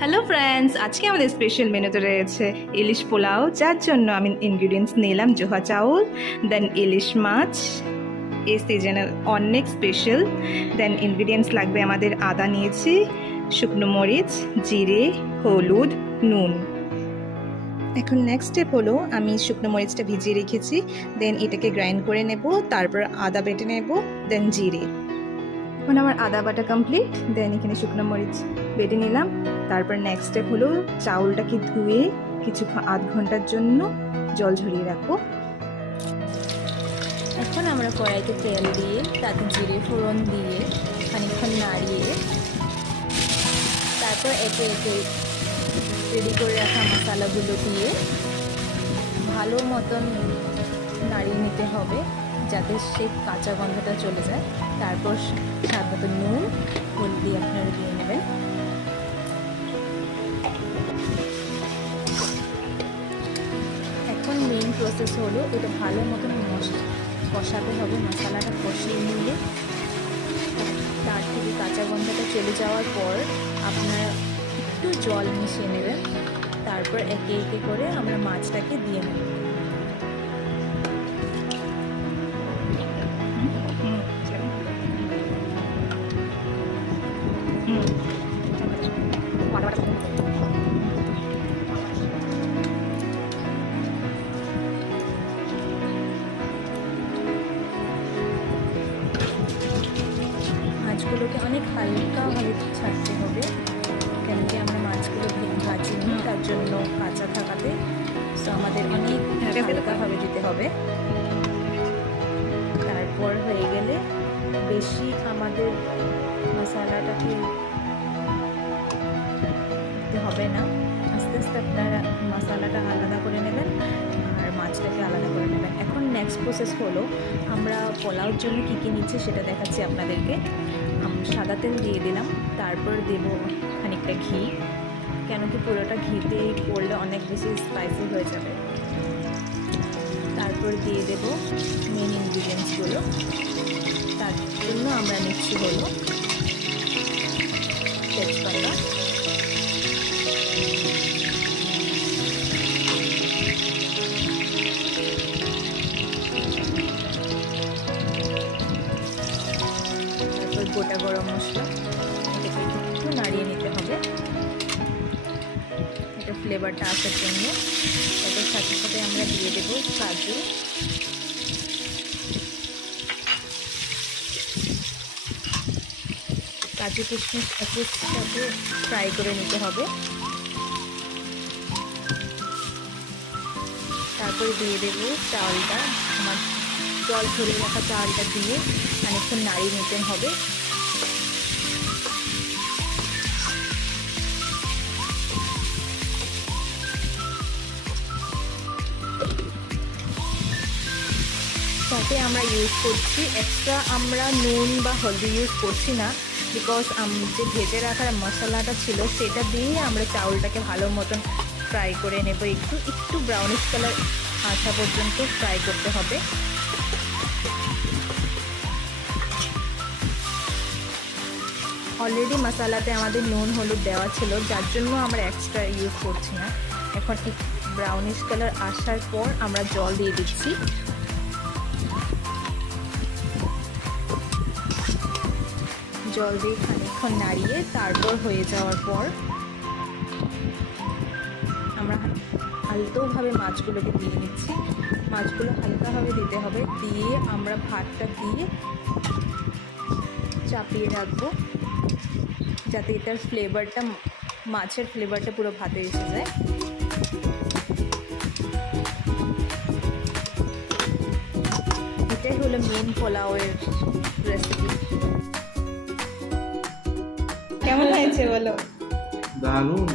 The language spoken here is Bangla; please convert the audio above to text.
হ্যালো ফ্রেন্ডস, আজকে আমাদের স্পেশাল মেনুতে রয়েছে ইলিশ পোলাও, যার জন্য আমি ইনগ্রিডিয়েন্টস নিলাম জোহা চাউল, দেন ইলিশ মাছ, এই সিজনের অনেক স্পেশাল। দেন ইনগ্রিডিয়েন্টস লাগবে আমাদের আদা নিয়েছি, শুকনো মরিচ, জিরে, হলুদ, নুন। এখন নেক্সট স্টেপ হলো আমি শুকনো মরিচটা ভিজিয়ে রেখেছি, দেন এটাকে গ্রাইন্ড করে নেব, তারপর আদা বেটে নেব, দেন জিরে। এখন আমার আদা বাটা কমপ্লিট, দেন এখানে শুকনো মরিচ বেটে নিলাম। তারপর নেক্সট স্টেপ হলো চাউলটাকে ধুয়ে আধ ঘন্টার জন্য জল ঝরিয়ে রাখবো। এখন আমরা কড়াইতে তেল দিয়ে তাতে জিরে ফোড়ন দিয়ে খানিকক্ষণ নাড়িয়ে তারপর একে একে রেডি করে রাখা মশলাগুলো দিয়ে ভালো মতন নাড়িয়ে নিতে হবে যাতে সেই কাঁচা গন্ধটা চলে যায়। তারপর স্বাদ মতো নুন, হলদি আপনারা দিয়ে নেবেন। এখন মেইন প্রসেস হলো এটা ভালো মতন কষাতে হবে। মশলাটা কষিয়ে নিলে তার থেকে কাঁচা গন্ধটা চলে যাওয়ার পর আপনারা একটু জল মিশিয়ে নেবেন। তারপর একে একে করে আমরা মাছটাকে দিয়ে নেব। মাছগুলোকে অনেক হালকাভাবে ছাড়তে হবে, কেন কি আমরা মাছগুলো ভাজিনি, তার জন্য কাঁচা থাকাতে আমাদের অনেক হালকাভাবে দিতে হবে। তারপর হয়ে গেলে বেশি আমাদের মশলাটাকে দিতে হবে না, আস্তে আস্তে আপনারা মশলাটা আলাদা করে নেবেন আর মাছটাকে আলাদা করে নেবেন। এখন নেক্সট প্রসেস হলো আমরা পোলাওর জন্য কী কী নিচ্ছি সেটা দেখাচ্ছি আপনাদেরকে। সাদা তেল দিয়ে দিলাম, তারপর দেব খানিকটা ঘি, কেন কি পুরোটা ঘিতে করলে অনেক বেশি স্পাইসি হয়ে যাবে। তারপর দিয়ে দেব মেন ইনগ্রিডিয়েন্টসগুলো, তার জন্য আমরা নিচ্ছি হলো তেজপাতা, গোটা গরম মশলা, এটাকে একটু নাড়িয়ে নিতে হবে এটা ফ্লেভারটা আসার জন্য। এটার সাথে সাথে আমরা দিয়ে দেবো কাজু, কিশমিশ একটু সাথে ফ্রাই করে নিতে হবে। তারপরে দিয়ে দেবো চালটা, আমার জল ঝরিয়ে রাখা চালটা দিয়ে খানিকক্ষণ নাড়িয়ে নিতে হবে। সাথে আমরা ইউজ করছি এক্সট্রা, আমরা নুন বা হলদি ইউজ করছি না, বিকজ যে ভেজে রাখার মশলাটা ছিল সেটা দিয়েই আমরা চাউলটাকে ভালো মতন ফ্রাই করে নেব। একটু ব্রাউনিশ কালার আসা পর্যন্ত ফ্রাই করতে হবে। অলরেডি মশলাতে আমাদের নুন হলুদ দেওয়া ছিল, যার জন্য আমরা এক্সট্রা ইউজ করছি না। এখন একটু ব্রাউনিশ কালার আসার পর আমরা জল দিয়ে দিচ্ছি। জল দিয়ে খানিকক্ষণ নাড়িয়ে তারপর হয়ে যাওয়ার পর আমরা আলতোভাবে মাছগুলোকে দিয়ে নিচ্ছি। মাছগুলো হালকাভাবে দিতে হবে, দিয়ে আমরা ভাতটা দিয়ে চাপিয়ে রাখবো যাতে এটার ফ্লেভারটা, মাছের ফ্লেভারটা পুরো ভাতে এসে যায়। এটাই হলো মেন পোলাওয়ের রেসিপি। কেমন হয়েছে বলো? দারুণ।